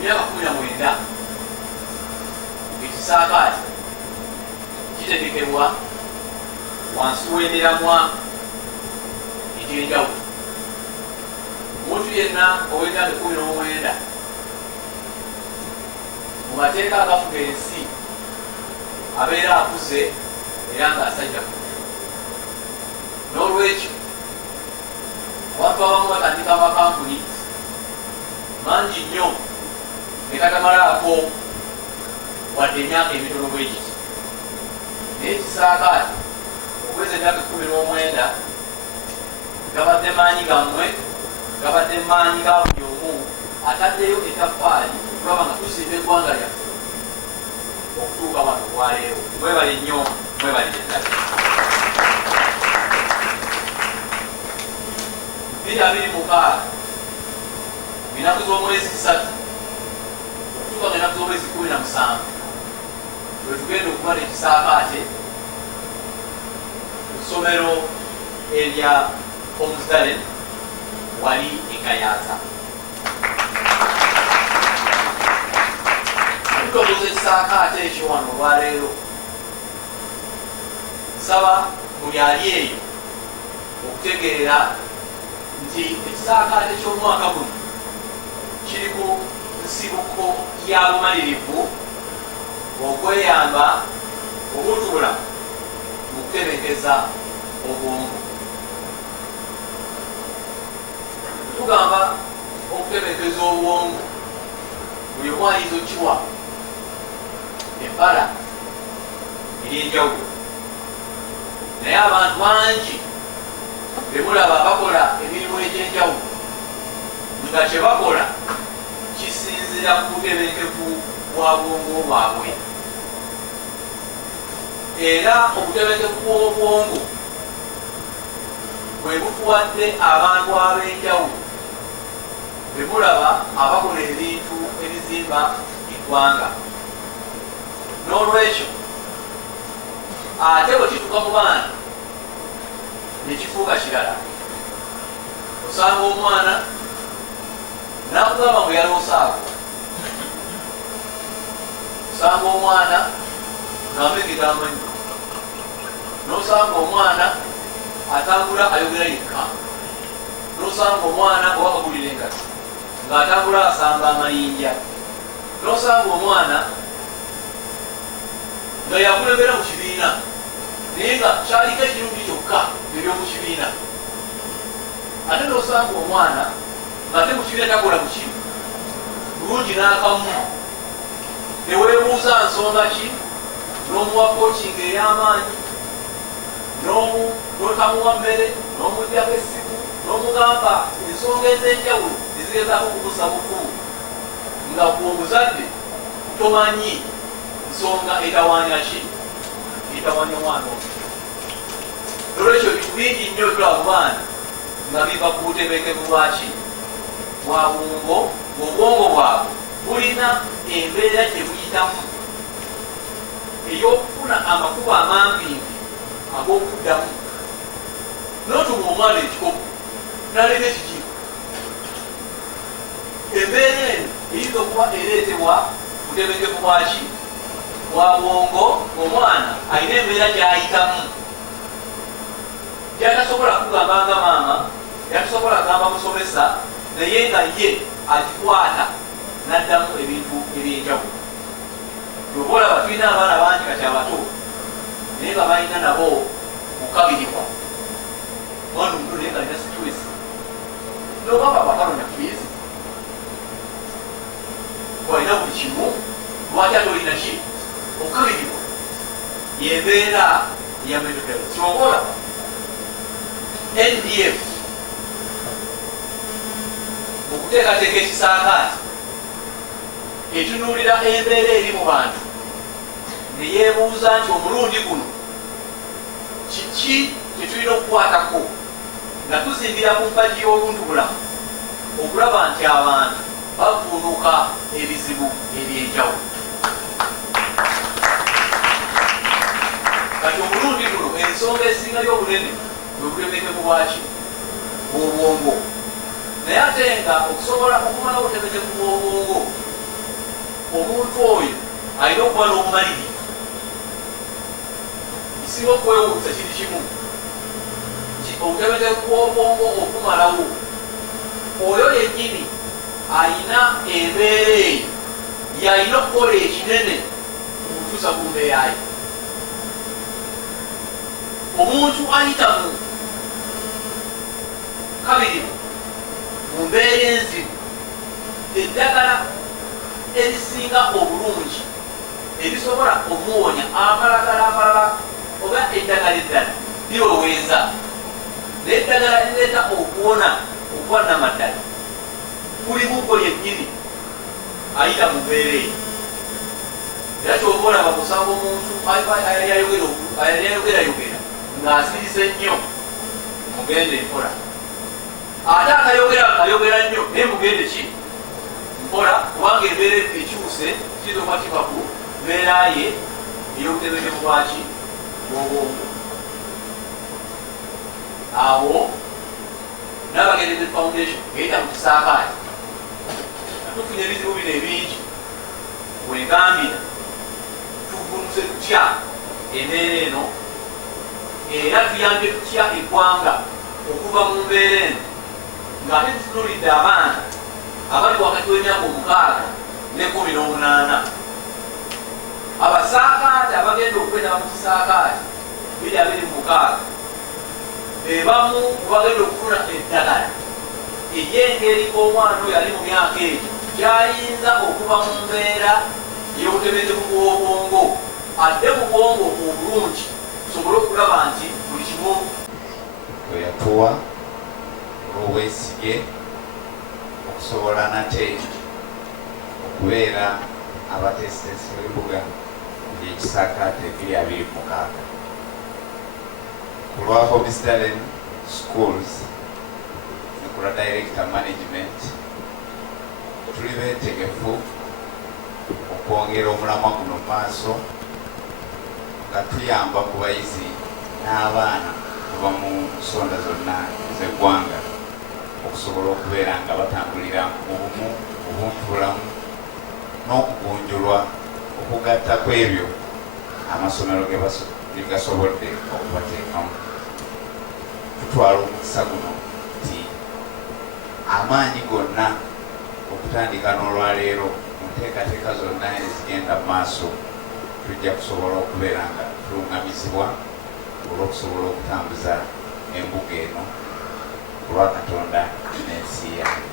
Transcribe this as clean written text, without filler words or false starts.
emyaka 19 ekisaakaati kitegekebwa wansi w'emiramwa egy'enjawulo. Omuntu yenna ow'emyaka 19 mu mateeka agafuga ensi abeera akuze era ng'asajja ku ntebe. N'olwekyo abantu abamu batandika amakampuni mangi nnyo ne katamalaako wadde emyaka emitono bwe giti. Naye ekisaakaati okweza emyaka 19 gabadde maanyi gammwe, gabadde maanyi ga buli omu ataddeyo ettaffaali okulaba nga tusimba eggwanga lyaffe okutuuka wano olwaleero. Mwebale nnyo, mwebale ddala. 2026 ennaku z'omwezi 3 okutuuka nga ennaku z'omwezi 17 lwe tugenda okubala ekisaakaate ku ssomero erya Omuzidale wali ekayaaza. Tutogoza ekisaakaate ekyo wano olwaleero. Nsaba buli ali eyo okutegeera nti ekisaakaate ky'omwaka guno kiri ku nsibuko ya bumalirivu okweyamba obutula mu kutebenkeza obwongo. Tugamba okutebenkeza obwongo, buli omu ayinza okiwa ebbala ery'enjawulo, naye abantu bangi bemulaba bakola emirimu egy'enjawulo nga kyebakola kisinzira ku butebenkevu bwa bwongo bwabwe. Era obutebenkevu bw'obwongo bwe bufuwadde abantu ab'enjawulo bemulaba abakola ebintu ebizimba eggwanga. N'olwekyo ate bwe kituuka mu baana nekifuuka kirala. Osanga omwana nakugamba mwe yaloosaako, osanga omwana ng'amegeta amanyi, n'osanga omwana atambula ayogera yekka, n'osanga omwana owakagulira engati ng'atambula asamba amayinja, n'osanga omwana nga yakulembera mu kibiina naye nga kyaliko ekirungi kyokka eby'omu kibiina. Ate n'osanga omwana ng'ate mu kibiina takola buki bulungi n'akamu. Neweebuuza nsonga ki n'omuwa kookinga ey'amaanyi, n'otamuwa mmere, n'omugyako essiku, n'omugamba ensonga ez'enjawulo ezigezaako okubuusa bukulu, nga gw'omuzadde tomanyi nsonga etawanya ki, etawanya omwana oyo. N'olwekyo ebintu bingi nnyo tulaba mu baana nga biva ku butebenkevu bwaki bwa bwongo. Obwongo bwabwe bulina embeera gye buyitamu ey'okufuna amakubo amampimpi ag'okuddamu. N'otuma omwana ekikopo n'alema ekijiiko, embeera eno eyinza okuba ereetebwa butebenkevu bwaki bwa bwongo. Omwana alina embeera gy'ayitamu gy'atasobola kugamba nga maama, gy'atasobola kugamba musomesa, naye nga ye agikwata n'addamu ebintu eby'enjawulo. Lwoba olaba tulina abaana bangi kati abato naye nga balina nabo okukabirirwa. Mwana omuto naye nga alina situesi nobaba bakalonya fiizi walina buli kimu, lwaki ate olina ki okukabirirwa. Yembeera ya mental health. Kyoba olaba NDF okuteekateeka ekisaakaati etunuulira embeera eri mu bantu neyeebuuza nti omulundi guno kiki kyetulina okukwatako nga tuzingira ku mpagi y'obuntu bulamu okulaba nti abantu bavuunuka ebizibu eby'enjawulo. Kati omulundi guno ensonga esinga y'obunene bwe butebenkevu bwaki bw'obwongo. Naye ate nga okusobola okumala obutebenkevu bw'obwongo omuntu oyo alina okuba n'obumalirivu. Kisinga okwewuunyisa kiri kimu nti obutebenkevu bw'obwongo okumalawo, oyo yennyini alina embeera eyo yalina okukola ekinene okutuusa ku mbeerayo. Omuntu ayita mu kabirimu mu mbeera enzibu, eddagala erisinga obulungi erisobola omuwonya amalagala amalala oba eddagala eddala liweweeza, naye eddagala lireeta okuwona okuba namaddala kulimuko yennyini ayita mu mbeera eyo. Era kyoba olaba kusanga omuntu ayali ayogerayogera ng'asirise nnyo, mugende mpola. Ate akayogera nnyo naye mugende ki mpola, kubanga embeera ekyuse kiyinza okuba kiva ku mbeera ye ey'obutebenkevu bwaki bw'obwongo. Awo n'Abagenzi Foundation ngeyita mu kisaakaati tufunye ebizibu bino ebingi wegambira tuvunuse tutya embeera eno, era tuyambye tutya eggwanga okuva mu mbeera eno ng'ate tutunulidde abaana abali wakati w'emyaka 6 ne 18. Abasaakaati abagenda okwetaba mu kisaakaati 2026 be bamu bagenda okufuna eddagala ery'engeri omwana oyo ali mu myaka egyo gyayinza okuva mu mbeera y'obutebenkevu bw'obwongo adde mu bwongo obulungi tusobole okulaba nti buli kimu weyatuwa olw'obwesigye okusobola nate okubeera abateesiteesi b'ebibuga by'ekisaakaate 2026 ku lwa Hobbsdalen Schools ne ku lwa Director Management tuli beetegefu okwongera omulamwa guno mu maaso nga tuyamba ku bayizi n'abaana kuva mu nsonda zonna ez'eggwanga okusobola okubeera nga batambulira mu bumu, obuntubulamu n'okugunjulwa okugatta ku ebyo amasomero ge gasobodde okubateekamu. Tutwala omukisa guno nti amaanyi gonna okutandika n'olwaleero mu nteekateeka zonna ezigenda mu maaso tujja kusobola okubeera nga tulungamizibwa olw'okusobola okutambuza embuga eno olwa Katonda n'ensi yange.